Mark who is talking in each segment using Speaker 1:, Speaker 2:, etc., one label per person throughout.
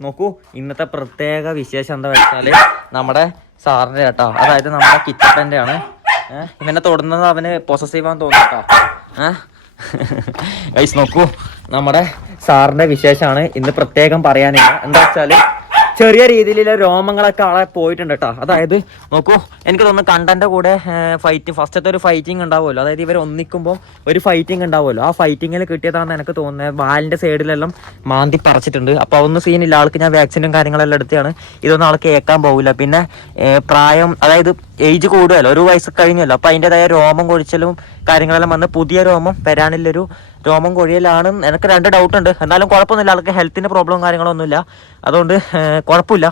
Speaker 1: നോക്കൂ ഇന്നത്തെ പ്രത്യേക വിശേഷം എന്താ വെച്ചാൽ നമ്മുടെ സാറിന്റെ കേട്ടോ അതായത് നമ്മുടെ കിച്ചപ്പന്റെ ആണ് ഇവനെ തൊടുന്നത് അവന് പൊസസീവ് ആണെന്ന് തോന്നുന്നു ഏഹ് നോക്കൂ നമ്മുടെ സാറിന്റെ വിശേഷമാണ്. ഇന്ന് പ്രത്യേകം പറയാനില്ല. എന്താ വെച്ചാൽ ചെറിയ രീതിയിലുള്ള രോമങ്ങളൊക്കെ ആളെ പോയിട്ടുണ്ട് കേട്ടോ അതായത് നോക്കൂ എനിക്ക് തോന്നുന്നു കണ്ടന്റെ കൂടെ ഫൈറ്റ് ഫസ്റ്റത്തെ ഒരു ഫൈറ്റിംഗ് ഉണ്ടാവുമല്ലോ. അതായത് ഇവർ ഒന്നിക്കുമ്പോൾ ഒരു ഫൈറ്റിംഗ് ഉണ്ടാവുമല്ലോ. ആ ഫൈറ്റിംഗിൽ കിട്ടിയതാണെന്ന് എനിക്ക് തോന്നുന്നത് വാലിന്റെ സൈഡിലെല്ലാം മാന്തി പറിച്ചിട്ടുണ്ട്. അപ്പോൾ അതൊന്നും സീനില്ല ആൾക്ക് ഞാൻ വാക്സിനും കാര്യങ്ങളെല്ലാം എടുത്തെയാണ് ഇതൊന്നും ആൾക്ക് കേൾക്കാൻ പോകില്ല പിന്നെ പ്രായം അതായത് ഏജ് കൂടുമല്ലോ ഒരു വയസ്സ് കഴിഞ്ഞല്ലോ. അപ്പോൾ അതിന്റെതായ രോമം കൊഴിച്ചലും കാര്യങ്ങളെല്ലാം വന്ന് പുതിയ രോമം വരാനുള്ളൊരു രോമം കൊഴിയലാണ്. എനിക്ക് രണ്ട് ഡൗട്ട് ഉണ്ട്. എന്നാലും കുഴപ്പമൊന്നുമില്ല. ആൾക്ക് ഹെൽത്തിന് പ്രോബ്ലം കാര്യങ്ങളൊന്നുമില്ല. അതുകൊണ്ട് കുഴപ്പമില്ല.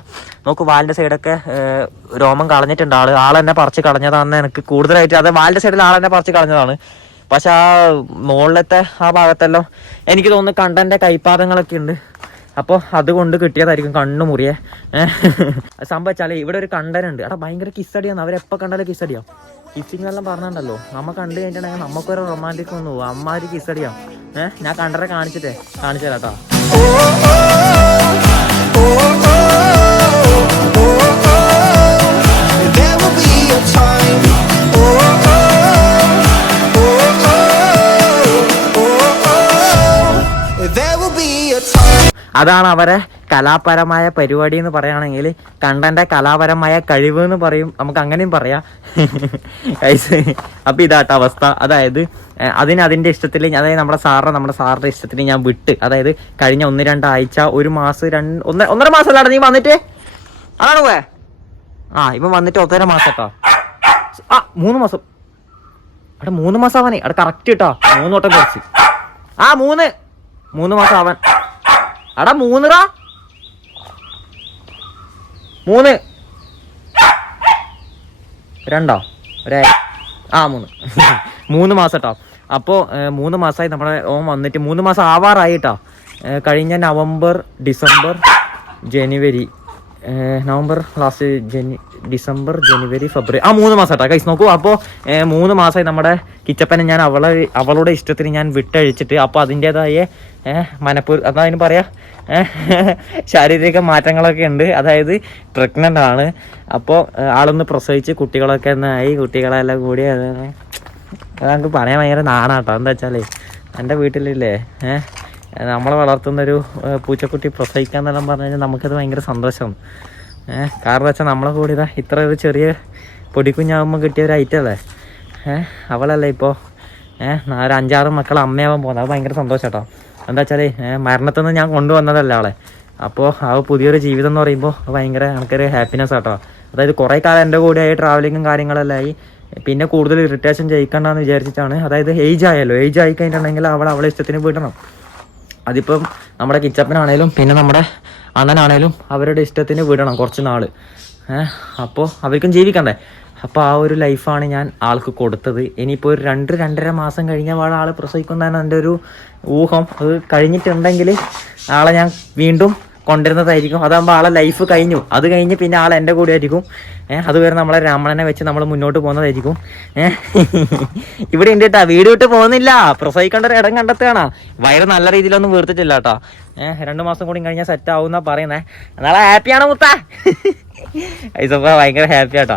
Speaker 1: നോക്ക് വാലിന്റെ സൈഡൊക്കെ രോമം കളഞ്ഞിട്ടുണ്ട് ആൾ ആളെന്നെ പറിച്ച് കളഞ്ഞതാണെന്ന് എനിക്ക് കൂടുതലായിട്ട് അത് വാലിന്റെ സൈഡിൽ ആളെന്നെ പറിച്ച് കളഞ്ഞതാണ്. പക്ഷെ ആ മുകളിലത്തെ ആ ഭാഗത്തെല്ലാം എനിക്ക് തോന്നുന്നു കണ്ടന്റെ കൈപ്പാദങ്ങളൊക്കെ ഉണ്ട്. അപ്പോൾ അതുകൊണ്ട് കിട്ടിയതായിരിക്കും കണ്ണു മുറിയെ. സംഭവിച്ചാലേ ഇവിടെ ഒരു കണ്ടനുണ്ട്. എടാ ഭയങ്കര കിസ്സടിയാണ് അവരെപ്പോൾ കണ്ടാലും കിസ്സടിയാ കിസ്സിങ് എല്ലാം പറഞ്ഞിട്ടുണ്ടല്ലോ നമ്മ കണ്ടു കഴിഞ്ഞിട്ടുണ്ടെങ്കിൽ നമുക്കൊരു റൊമാന്റിക് ഒന്നു പോകും അമ്മാര് കിസ്സടിയാ ഏഹ് ഞാൻ കണ്ടറെ കാണിച്ചിട്ടേ കാണിച്ചു തരാം കേട്ടോ അതാണ് അവരെ കലാപരമായ പരിപാടി എന്ന് പറയുകയാണെങ്കിൽ കണ്ടന്റെ കലാപരമായ കഴിവ് എന്ന് പറയും. നമുക്ക് അങ്ങനെയും പറയാം. കൈസ് അപ്പൊ ഇതാട്ട അവസ്ഥ. അതായത് അതിന് അതിന്റെ ഇഷ്ടത്തിൽ അതായത് നമ്മുടെ സാറിനെ നമ്മുടെ സാറിന്റെ ഇഷ്ടത്തിന് ഞാൻ വിട്ട്. അതായത് കഴിഞ്ഞ ഒന്ന് രണ്ടാഴ്ച ഒരു മാസം രണ്ട് ഒന്നര ഒന്നര മാസം അല്ലാണ്ട് നീ വന്നിട്ട്? അതാണ് പോയെ ആ ഇവൻ വന്നിട്ട് ഒന്നര മാസം ആ മൂന്ന് മാസം. അവിടെ മൂന്ന് മാസം ആവാനേ അവിടെ കറക്റ്റ് കേട്ടോ. മൂന്ന് വട്ടം കുറച്ച്. ആ മൂന്ന്. മൂന്ന് മാസം ആവാൻ അടാ മൂന്നറ മൂന്ന്. രണ്ടോ? ഒരേ. ആ മൂന്ന്. മൂന്ന് മാസം കേട്ടോ അപ്പോൾ മൂന്ന് മാസമായി നമ്മുടെ ഓം വന്നിട്ട് മൂന്ന് മാസം ആവാറായി കേട്ടോ കഴിഞ്ഞ നവംബർ ഡിസംബർ ജനുവരി. നവംബർ ലാസ്റ്റ് ജനു ഡിസംബർ ജനുവരി ഫെബ്രുവരി. ആ മൂന്ന് മാസം കേട്ടോ കൈസ് നോക്കൂ അപ്പോൾ മൂന്ന് മാസമായി നമ്മുടെ കിച്ചപ്പനെ ഞാൻ അവളെ അവളുടെ ഇഷ്ടത്തിന് ഞാൻ വിട്ടഴിച്ചിട്ട് അപ്പോൾ അതിന്റെതായ മനപ്പൂർ അതാ അതിന് പറയാ ശാരീരിക മാറ്റങ്ങളൊക്കെ ഉണ്ട്. അതായത് പ്രഗ്നന്റ് ആണ്. അപ്പോൾ ആളൊന്ന് പ്രസവിച്ച് കുട്ടികളൊക്കെ ഒന്നായി കുട്ടികളെല്ലാം കൂടി അതാണ് നമുക്ക് പറയാൻ ഭയങ്കര നാണാട്ടോ. എന്താ വെച്ചാലേ എന്റെ വീട്ടിലില്ലേ ഏഹ് നമ്മളെ വളർത്തുന്നൊരു പൂച്ചക്കുട്ടി പൂച്ചക്കുട്ടി പ്രസവിക്കാന്നെല്ലാം പറഞ്ഞു കഴിഞ്ഞാൽ നമുക്കത് ഭയങ്കര സന്തോഷമാണ്. കാരണം വെച്ചാൽ നമ്മളെ കൂടി ഇതാ ഇത്ര ഒരു ചെറിയ പൊടിക്കുഞ്ഞാകുമ്പോൾ കിട്ടിയ ഒരു ഐറ്റം അല്ലേ? ഏഹ് അവളല്ലേ ഇപ്പോൾ ഏഹ് ഒരു അഞ്ചാറ് മക്കൾ അമ്മയാവാൻ പോകുന്നത്. അത് ഭയങ്കര സന്തോഷം കേട്ടോ എന്താ വെച്ചാൽ മരണത്തിൽ നിന്ന് ഞാൻ കൊണ്ടുവന്നതല്ല ആളെ അപ്പോൾ ആ പുതിയൊരു ജീവിതം എന്ന് പറയുമ്പോൾ ഭയങ്കര എനിക്കൊരു ഹാപ്പിനെസ് ആട്ടോ. അതായത് കുറേ കാലം എന്റെ കൂടെ ആയി ട്രാവലിങ്ങും കാര്യങ്ങളെല്ലാം ആയി. പിന്നെ കൂടുതൽ ഇറിറ്റേഷൻ ചെയ്യിക്കണ്ടെന്ന് വിചാരിച്ചിട്ടാണ്. അതായത് ഏജ് ആയല്ലോ. ഏജ് ആയി കഴിഞ്ഞിട്ടുണ്ടെങ്കിൽ അവൾ അവളെ ഇഷ്ടത്തിന് വിടണം. അതിപ്പം നമ്മുടെ കിച്ചപ്പനാണേലും പിന്നെ നമ്മുടെ അണ്ണനാണേലും അവരുടെ ഇഷ്ടത്തിന് വിടണം കുറച്ച് നാൾ അപ്പോൾ അവർക്കും ജീവിക്കണ്ടേ? അപ്പോൾ ആ ഒരു ലൈഫാണ് ഞാൻ ആൾക്ക് കൊടുത്തത്. ഇനിയിപ്പോൾ ഒരു രണ്ട് രണ്ടര മാസം കഴിഞ്ഞ വാളെ ആൾ പ്രസവിക്കുന്നതാണ് എന്റെ ഒരു ഊഹം. അത് കഴിഞ്ഞിട്ടുണ്ടെങ്കിൽ ആളെ ഞാൻ വീണ്ടും കൊണ്ടുവരുന്നതായിരിക്കും അതാകുമ്പോൾ ആളെ ലൈഫ് കഴിഞ്ഞു. അത് കഴിഞ്ഞ് പിന്നെ ആൾ എന്റെ കൂടെ ആയിരിക്കും. ഏഹ് അതുവരെ നമ്മളെ രാമണനെ വെച്ച് നമ്മൾ മുന്നോട്ട് പോകുന്നതായിരിക്കും. ഏഹ് ഇവിടെ ഉണ്ട് കേട്ടാ വീട് വിട്ട് പോകുന്നില്ല. പ്രസവിക്കേണ്ട ഒരു ഇടം കണ്ടെത്തുകയാണ്. വയറ് നല്ല രീതിയിലൊന്നും വീർത്തിട്ടില്ല കേട്ടോ ഏഹ് രണ്ട് മാസം കൂടി കഴിഞ്ഞാൽ സെറ്റ് ആവുന്ന പറയുന്നേ. നാളെ ഹാപ്പിയാണ് മുത്ത. ഐസപ്പ ഭയങ്കര ഹാപ്പി ആട്ടോ